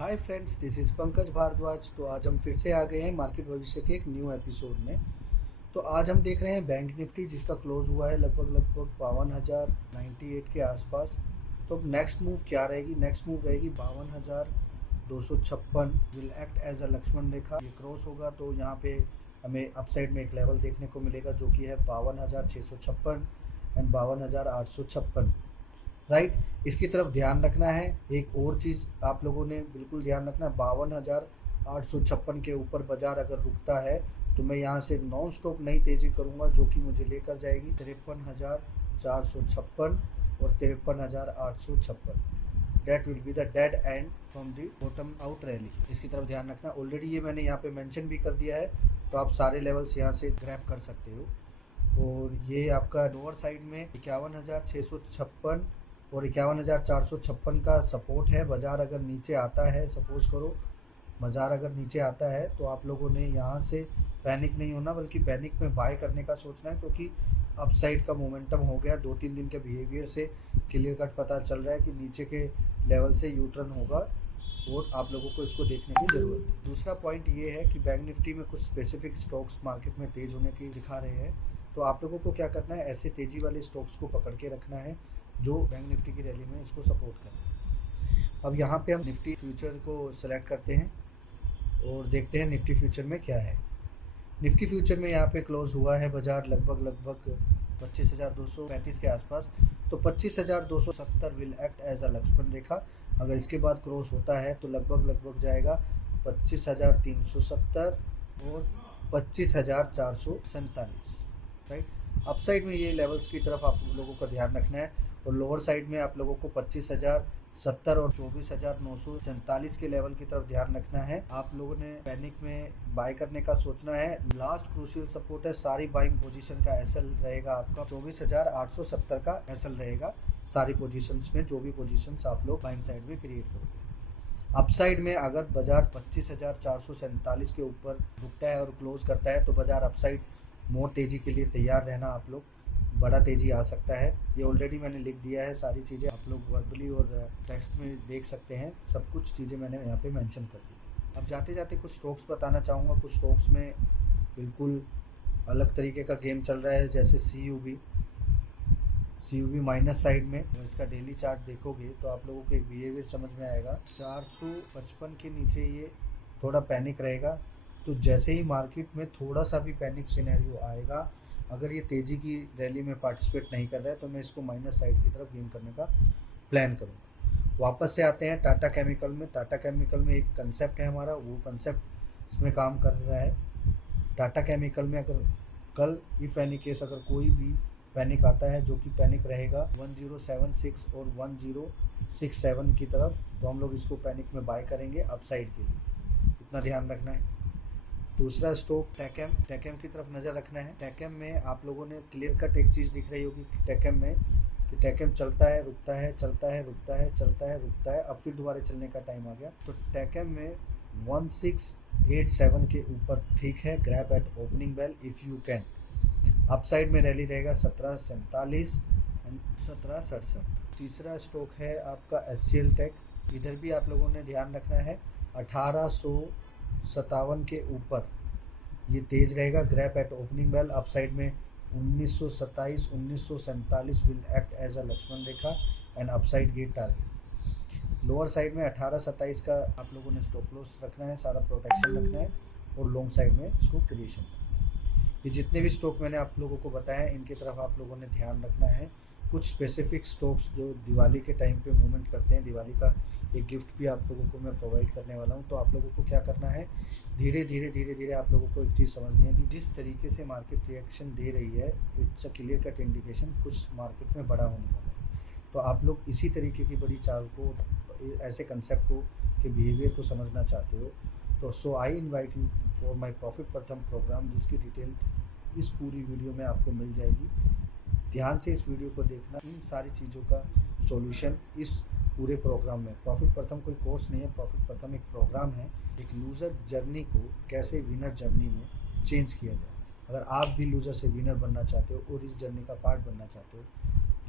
Hi friends, this is Pankaj Bhardwaj. तो आज हम फिर से आ गए हैं मार्केट भविष्य के एक न्यू एपिसोड में। तो आज हम देख रहे हैं बैंक निफ्टी, जिसका क्लोज हुआ है लगभग 52,098 के आसपास। तो अब नेक्स्ट मूव क्या रहेगी? नेक्स्ट मूव रहेगी 52,256। Will act as a Lakshman rekha. ये क्रॉस होगा तो यहाँ पे हमें अपसाइड में एक लेवल देखने को मिलेगा, जो कि है 52,656 एंड 52,856। राइट, इसकी तरफ ध्यान रखना है। एक और चीज़ आप लोगों ने बिल्कुल ध्यान रखना है, 52,856 के ऊपर बाजार अगर रुकता है तो मैं यहाँ से नॉन स्टॉप नई तेज़ी करूँगा, जो कि मुझे लेकर जाएगी 53,456 और 53,856। That will be the dead end from the bottom out rally. इसकी तरफ ध्यान रखना। ऑलरेडी ये मैंने यहाँ पे मेंशन भी कर दिया है, तो आप सारे लेवल्स यहाँ से ग्रैब कर सकते हो। और ये आपका लोअर साइड में 51,656 और 51,456 का सपोर्ट है। बाजार अगर नीचे आता है, सपोज करो बाजार अगर नीचे आता है, तो आप लोगों ने यहाँ से पैनिक नहीं होना, बल्कि पैनिक में बाय करने का सोचना है, क्योंकि अपसाइड का मोमेंटम हो गया। 2-3 दिन के बिहेवियर से क्लियर कट पता चल रहा है कि नीचे के लेवल से यू टर्न होगा, और आप लोगों को इसको देखने की ज़रूरत है। दूसरा पॉइंट ये है कि बैंक निफ्टी में कुछ स्पेसिफिक स्टॉक्स मार्केट में तेज़ होने की दिखा रहे हैं। तो आप लोगों को क्या करना है, ऐसे तेज़ी वाले स्टॉक्स को पकड़ के रखना है जो बैंक निफ्टी की रैली में इसको सपोर्ट कर रहे हैं। अब यहाँ पे हम निफ्टी फ्यूचर को सेलेक्ट करते हैं और देखते हैं निफ्टी फ्यूचर में क्या है। निफ्टी फ्यूचर में यहाँ पे क्लोज हुआ है बाजार लगभग 25,235 के आसपास। तो 25,270 will act as a Lakshman rekha. अगर इसके बाद क्रॉस होता है तो लगभग जाएगा 25,370 और 25,447। राइट, अपसाइड में ये लेवल्स की तरफ आप लोगों का ध्यान रखना है, और लोअर साइड में आप लोगों को 25,070 और 24,947 के लेवल की तरफ ध्यान रखना है। आप लोगों ने पैनिक में बाय करने का सोचना है। लास्ट क्रूशियल सपोर्ट है, सारी बाइंग पोजीशन का एसएल रहेगा आपका 24,870 का एसएल रहेगा। सारी पोजीशंस में जो भी पोजीशंस आप लोग बाइंग साइड में क्रिएट करोगे। अपसाइड में अगर बाजार 25,447 के ऊपर रुकता है और क्लोज करता है, तो बाजार अपसाइड मोर तेज़ी के लिए तैयार रहना। आप लोग बड़ा तेज़ी आ सकता है। ये ऑलरेडी मैंने लिख दिया है, सारी चीज़ें आप लोग वर्बली और टेक्स्ट में देख सकते हैं। सब कुछ चीज़ें मैंने यहाँ पे मेंशन कर दी है। अब जाते जाते कुछ स्टॉक्स बताना चाहूँगा। कुछ स्टॉक्स में बिल्कुल अलग तरीके का गेम चल रहा है, जैसे सी यू बी माइनस साइड में। और इसका डेली चार्ट देखोगे तो आप लोगों को एक बिहेवियर समझ में आएगा। 455 के नीचे ये थोड़ा पैनिक रहेगा। तो जैसे ही मार्केट में थोड़ा सा भी पैनिक सिनेरियो आएगा, अगर ये तेज़ी की रैली में पार्टिसिपेट नहीं कर रहा है, तो मैं इसको माइनस साइड की तरफ गेम करने का प्लान करूँगा। वापस से आते हैं टाटा केमिकल में। टाटा केमिकल में एक कंसेप्ट है हमारा, वो कंसेप्ट इसमें काम कर रहा है। टाटा केमिकल में अगर कल इफ़ एनी केस अगर कोई भी पैनिक आता है, जो कि पैनिक रहेगा 1076 और 1067 की तरफ, तो हम लोग इसको पैनिक में बाय करेंगे अपसाइड के लिए। इतना ध्यान रखना है। दूसरा स्टॉक टेकेम की तरफ नज़र रखना है। टेकेम में आप लोगों ने क्लियर कट एक चीज़ दिख रही होगी टेकेम में, कि टेकेम चलता है रुकता है, चलता है रुकता है, चलता है रुकता है। अब फिर दोबारा चलने का टाइम आ गया। तो टेकेम में 1687 के ऊपर ठीक है, grab at opening bell if you can. Upside में रैली रहेगा 1747 एंड 1767। तीसरा स्टॉक है आपका HCL टेक। इधर भी आप लोगों ने ध्यान रखना है। 1857 के ऊपर ये तेज रहेगा, grab at opening bell. Upside में 1927 1947 will act as a Lakshman Rekha and upside get target. Lower side में 1827 का आप लोगों ने स्टॉप लॉस रखना है, सारा प्रोटेक्शन रखना है, और लॉन्ग साइड में इसको क्रिएशन रखना है। ये जितने भी स्टॉक मैंने आप लोगों को बताया है, इनकी तरफ आप लोगों ने ध्यान रखना है। कुछ स्पेसिफिक स्टॉक्स जो दिवाली के टाइम पे मूवमेंट करते हैं, दिवाली का एक गिफ्ट भी आप लोगों को मैं प्रोवाइड करने वाला हूं। तो आप लोगों को क्या करना है, धीरे धीरे आप लोगों को एक चीज़ समझनी है कि जिस तरीके से मार्केट रिएक्शन दे रही है, it's a clear cut indication कुछ मार्केट में बड़ा होने वाला है। तो आप लोग इसी तरीके की बड़ी चाल को, ऐसे कंसेप्ट को, के बिहेवियर को समझना चाहते हो, तो so I invite you for my profit Pratham programme, जिसकी डिटेल इस पूरी वीडियो में आपको मिल जाएगी। ध्यान से इस वीडियो को देखना। इन सारी चीज़ों का सॉल्यूशन इस पूरे प्रोग्राम में। प्रॉफिट प्रथम कोई कोर्स नहीं है, प्रॉफिट प्रथम एक प्रोग्राम है। एक लूज़र जर्नी को कैसे विनर जर्नी में चेंज किया जाए। अगर आप भी लूज़र से विनर बनना चाहते हो और इस जर्नी का पार्ट बनना चाहते हो,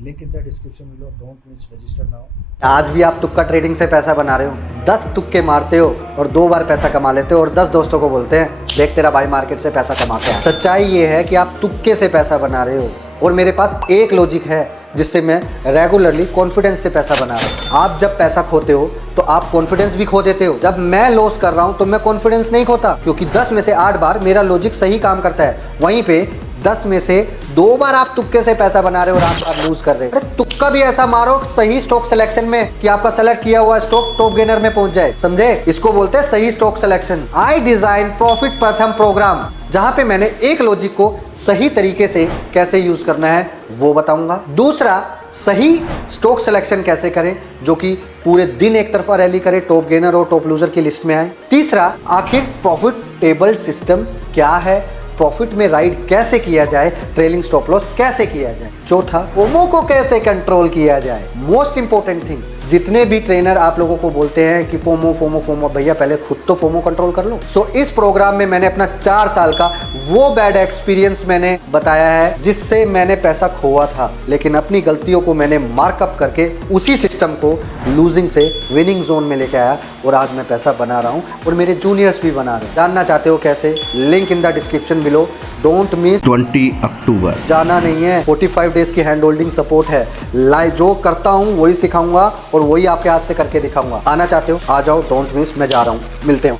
link in the description below, don't miss, register now. आज भी आप तुक्का ट्रेडिंग से पैसा बना रहे हो, 10 तुक्के मारते हो और 2 बार पैसा कमा लेते हो और 10 दोस्तों को बोलते हैं देख तेरा भाई मार्केट से पैसा कमाते हैं। सच्चाई ये है कि आप तुक्के से पैसा बना रहे हो और मेरे पास एक लॉजिक है जिससे मैं रेगुलरली कॉन्फिडेंस से पैसा बना रहा हूँ। आप जब पैसा खोते हो तो आप कॉन्फिडेंस भी खो देते हो। जब मैं लॉस कर रहा हूँ तो मैं कॉन्फिडेंस नहीं खोता, क्योंकि 10 में से 8 बार मेरा लॉजिक सही काम करता है। वहीं पे 10 में से 2 बार आप तुक्के से पैसा बना रहे हो और आप लूज कर रहे हो। अरे तुक्का भी ऐसा मारो सही स्टॉक सिलेक्शन में कि आपका सेलेक्ट किया हुआ स्टॉक टॉप गेनर में पहुंच जाए, समझे? इसको बोलते हैं सही स्टॉक सिलेक्शन। आई डिजाइन प्रॉफिट प्रथम प्रोग्राम, जहां पे मैंने एक लॉजिक को सही तरीके से कैसे यूज करना है वो बताऊंगा। दूसरा, सही स्टॉक सिलेक्शन कैसे करें जो कि पूरे दिन एक तरफा रैली करे, टॉप गेनर और टॉप लूजर की लिस्ट में आए। तीसरा, आखिर प्रॉफिट टेबल सिस्टम क्या है, प्रॉफिट में राइड कैसे किया जाए, ट्रेलिंग स्टॉप लॉस कैसे किया जाए। चौथा, फोमो को कैसे कंट्रोल किया जाए। मोस्ट इंपॉर्टेंट थिंग, जितने भी ट्रेनर आप लोगों को बोलते हैं कि फोमो फोमो फोमो, भैया पहले खुद तो फोमो कंट्रोल कर लो। सो इस प्रोग्राम में मैंने अपना 4 साल का वो बैड एक्सपीरियंस मैंने बताया है जिससे मैंने पैसा खोआ था, लेकिन अपनी गलतियों को मैंने मार्कअप करके उसी सिस्टम को लूजिंग से विनिंग जोन में लेके आया और आज मैं पैसा बना रहा हूँ और मेरे जूनियर्स भी बना रहे हैं। जानना चाहते हो कैसे? Link in the description below, don't miss. 20 अक्टूबर जाना नहीं है, 45 डेज की हैंड होल्डिंग सपोर्ट है। लाइव जो करता हूँ वही सिखाऊंगा और वही आपके हाथ से करके दिखाऊंगा। आना चाहते हो आ जाओ, डोंट मिस। मैं जा रहा हूँ, मिलते हैं।